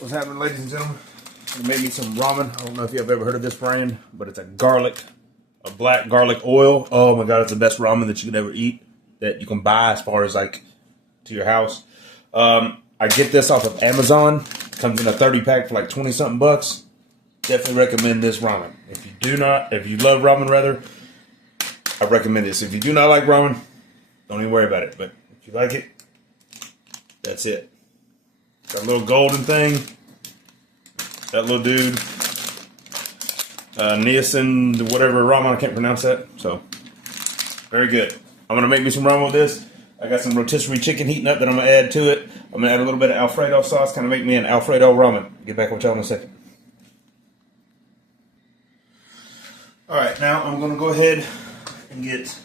What's happening, ladies and gentlemen? I made me some ramen. I don't know if you've ever heard of this brand, but it's a black garlic oil. Oh my god, it's the best ramen that you could ever eat that you can buy as far as like to your house. I get this off of Amazon. It comes in a 30 pack for like 20 something bucks. Definitely recommend this ramen. If you love ramen rather, I recommend this. If you do not like ramen, don't even worry about it. But if you like it, that's it. Got a little golden thing. That little dude. Niacin, whatever ramen, I can't pronounce that. So, very good. I'm going to make me some ramen with this. I got some rotisserie chicken heating up that I'm going to add to it. I'm going to add a little bit of Alfredo sauce, kind of make me an Alfredo ramen. Get back with y'all in a second. Alright, now I'm going to go ahead and get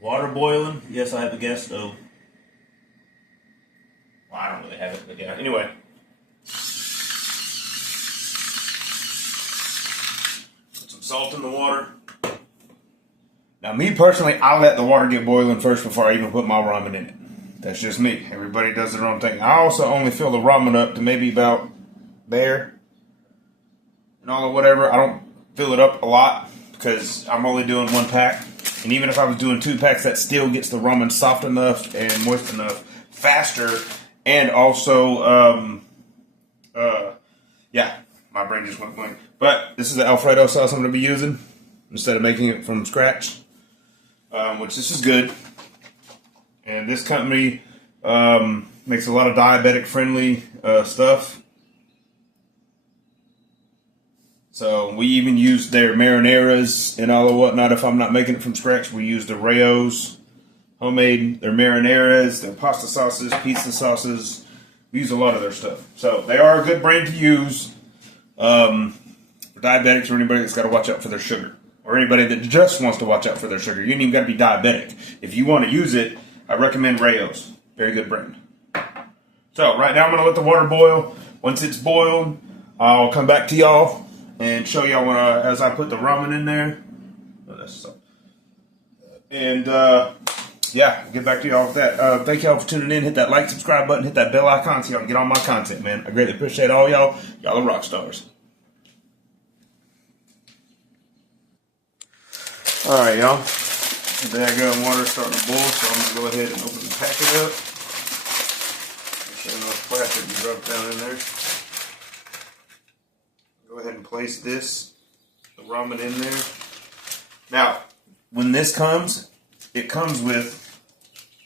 water boiling. Yes, I have a gas stove. Well, I don't really have it, but yeah. Anyway. Put some salt in the water. Now, me personally, I let the water get boiling first before I even put my ramen in it. That's just me. Everybody does their own thing. I also only fill the ramen up to maybe about there and all or whatever. I don't fill it up a lot because I'm only doing one pack. And even if I was doing 2 packs, that still gets the ramen soft enough and moist enough faster. And also, yeah, my brain just went blank. But this is the Alfredo sauce I'm going to be using instead of making it from scratch, which this is good. And this company makes a lot of diabetic-friendly stuff. So we even use their marinaras and all of whatnot. If I'm not making it from scratch, we use the Rao's homemade, their marinaras, their pasta sauces, pizza sauces. We use a lot of their stuff. So they are a good brand to use for diabetics or anybody that's got to watch out for their sugar. Or anybody that just wants to watch out for their sugar. You ain't even got to be diabetic. If you want to use it, I recommend Rao's. Very good brand. So right now I'm going to let the water boil. Once it's boiled, I'll come back to y'all and show y'all as I put the ramen in there. Oh, that's so. And yeah, get back to y'all with that. Thank y'all for tuning in. Hit that like, subscribe button, hit that bell icon so y'all can get all my content, man. I greatly appreciate all y'all. Y'all are rock stars. All right, y'all. The daggone water is starting to boil, so I'm gonna go ahead and open the packet up. Make sure enough plastic is rubbed down in there. Go ahead and place the ramen in there. Now, when this comes, it comes with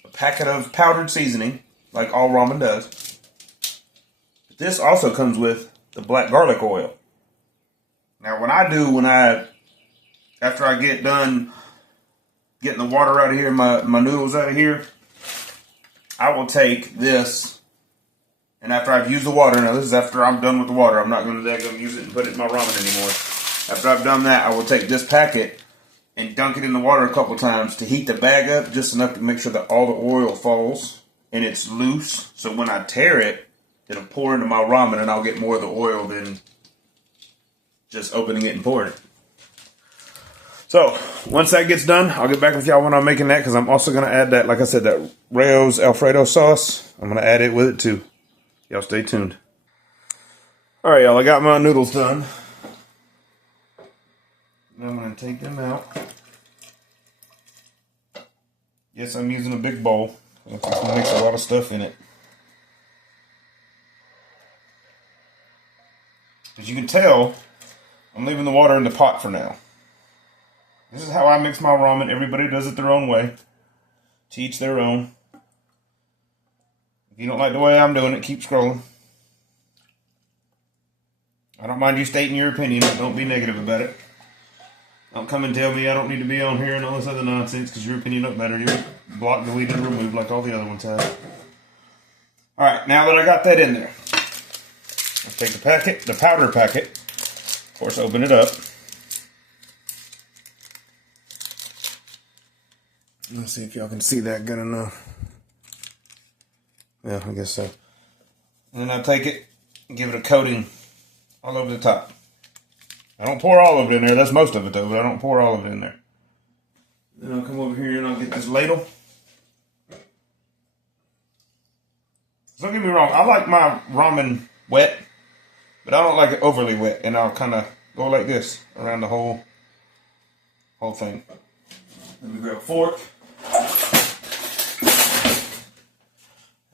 a packet of powdered seasoning, like all ramen does. But this also comes with the black garlic oil. Now, after I get done getting the water out of here, my noodles out of here, I will take this. And after I've used the water, now this is after I'm done with the water. I'm not going to use it and put it in my ramen anymore. After I've done that, I will take this packet and dunk it in the water a couple times to heat the bag up just enough to make sure that all the oil falls and it's loose. So when I tear it, it'll pour into my ramen and I'll get more of the oil than just opening it and pouring it. So once that gets done, I'll get back with y'all when I'm making that because I'm also going to add that, like I said, that Rao's Alfredo sauce. I'm going to add it with it too. Y'all stay tuned. Alright, y'all, I got my noodles done. Now I'm going to take them out. Yes, I'm using a big bowl. It's going to mix a lot of stuff in it. As you can tell, I'm leaving the water in the pot for now. This is how I mix my ramen. Everybody does it their own way. To each their own. If you don't like the way I'm doing it, keep scrolling. I don't mind you stating your opinion, but don't be negative about it. Don't come and tell me I don't need to be on here and all this other nonsense because your opinion don't matter. You're blocked, deleted, removed like all the other ones have. Alright, now that I got that in there, I'll take the powder packet, of course, open it up. Let's see if y'all can see that good enough. Yeah, I guess so. And then I'll take it and give it a coating all over the top. I don't pour all of it in there. That's most of it, though, but I don't pour all of it in there. Then I'll come over here and I'll get this ladle. Don't get me wrong, I like my ramen wet, but I don't like it overly wet, and I'll kind of go like this around the whole thing. Let me grab a fork,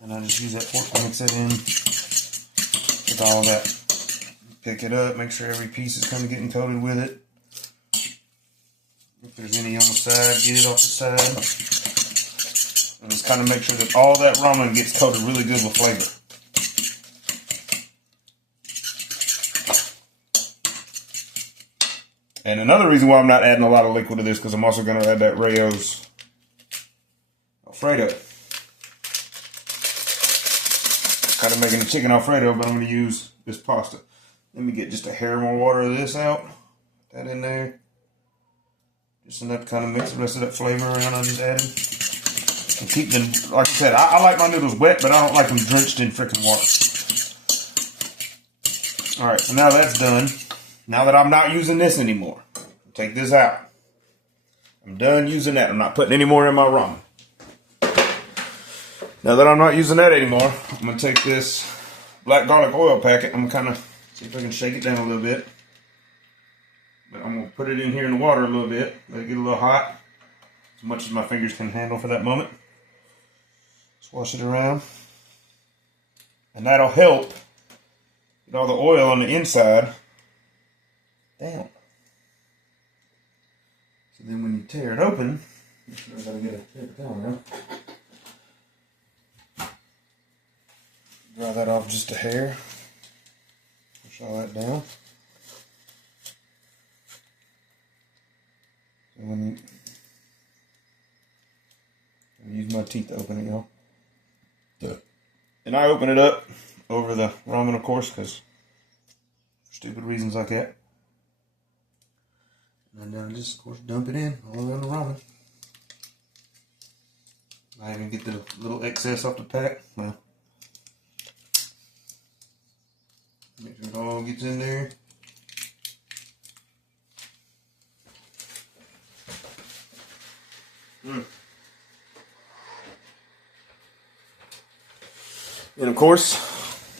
and I just use that fork to mix it in with all that. Pick it up, make sure every piece is kind of getting coated with it. If there's any on the side, get it off the side. And just kind of make sure that all that ramen gets coated really good with flavor. And another reason why I'm not adding a lot of liquid to this, because I'm also going to add that Rao's Alfredo. Kind of making the chicken Alfredo, but I'm going to use this pasta. Let me get just a hair more water of this out. Put that in there. Just enough to kind of mix the rest of that flavor around I just added. And keep them, like I said, I like my noodles wet, but I don't like them drenched in freaking water. Alright, so now that's done. Now that I'm not using this anymore, take this out. I'm done using that. I'm not putting any more in my ramen. Now that I'm not using that anymore, I'm going to take this black garlic oil packet. I'm going to kind of see if I can shake it down a little bit. But I'm going to put it in here in the water a little bit. Let it get a little hot. As much as my fingers can handle for that moment. Swash it around. And that'll help get all the oil on the inside down. So then when you tear it open, make sure I gotta get a paper towel now. Dry that off just a hair. Push all that down. So when you use my teeth to open it, y'all. And I open it up over the ramen, of course, because for stupid reasons like that. And then I just, of course, dump it in all around the ramen. I even get the little excess off the pack. Well, make sure it all gets in there. And of course,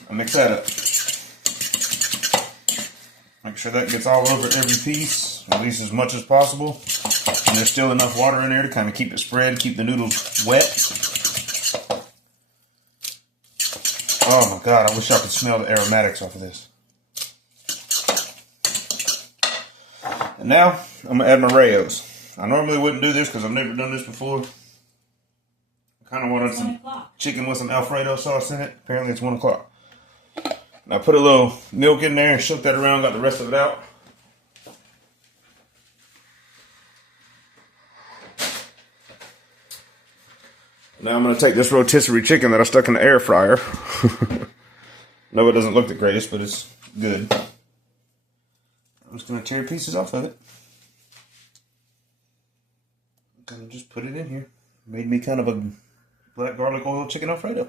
I mix that up. Make sure that gets all over every piece, at least as much as possible. And there's still enough water in there to kind of keep it spread, keep the noodles wet. Oh my God, I wish I could smell the aromatics off of this. And now, I'm going to add my Rao's. I normally wouldn't do this because I've never done this before. I kind of wanted some chicken with some Alfredo sauce in it. Apparently it's 1 o'clock. And I put a little milk in there and shook that around, got the rest of it out. Now I'm going to take this rotisserie chicken that I stuck in the air fryer. No, it doesn't look the greatest, but it's good. I'm just going to tear pieces off of it. I'm going to just put it in here. Made me kind of a black garlic oil chicken Alfredo.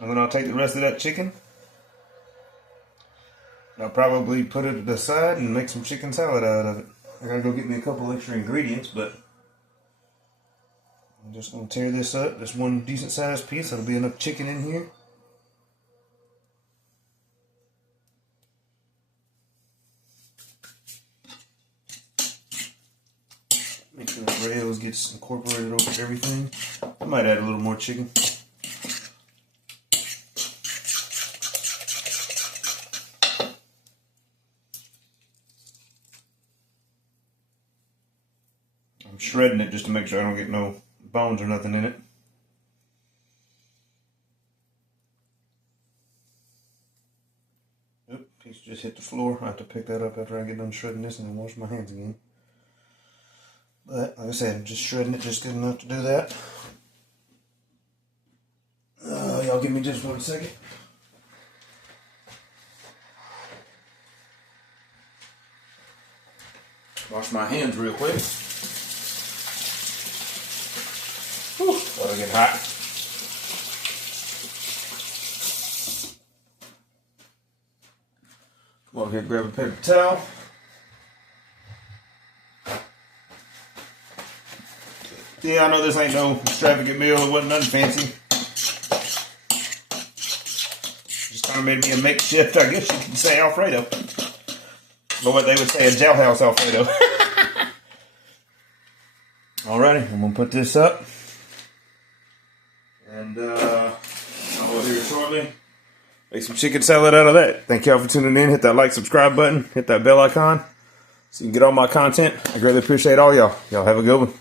And then I'll take the rest of that chicken. I'll probably put it to the side and make some chicken salad out of it. I gotta go get me a couple extra ingredients, but I'm just gonna tear this up. Just one decent sized piece. That'll be enough chicken in here. Make sure the Rao's gets incorporated over everything. I might add a little more chicken. I'm shredding it just to make sure I don't get no bones or nothing in it. Oop, piece just hit the floor. I have to pick that up after I get done shredding this and then wash my hands again. But, like I said, I'm just shredding it just good enough to do that. Y'all give me just 1 second. Wash my hands real quick. Whew, that'll get hot. Come over here, grab a paper towel. Yeah, I know this ain't no extravagant meal. It wasn't nothing fancy. Kind of made me a makeshift, I guess you could say, Alfredo. Or what they would say, a jailhouse Alfredo. Alrighty, I'm gonna put this up. And I'll be here shortly. Make some chicken salad out of that. Thank y'all for tuning in. Hit that like, subscribe button. Hit that bell icon so you can get all my content. I greatly appreciate all y'all. Y'all have a good one.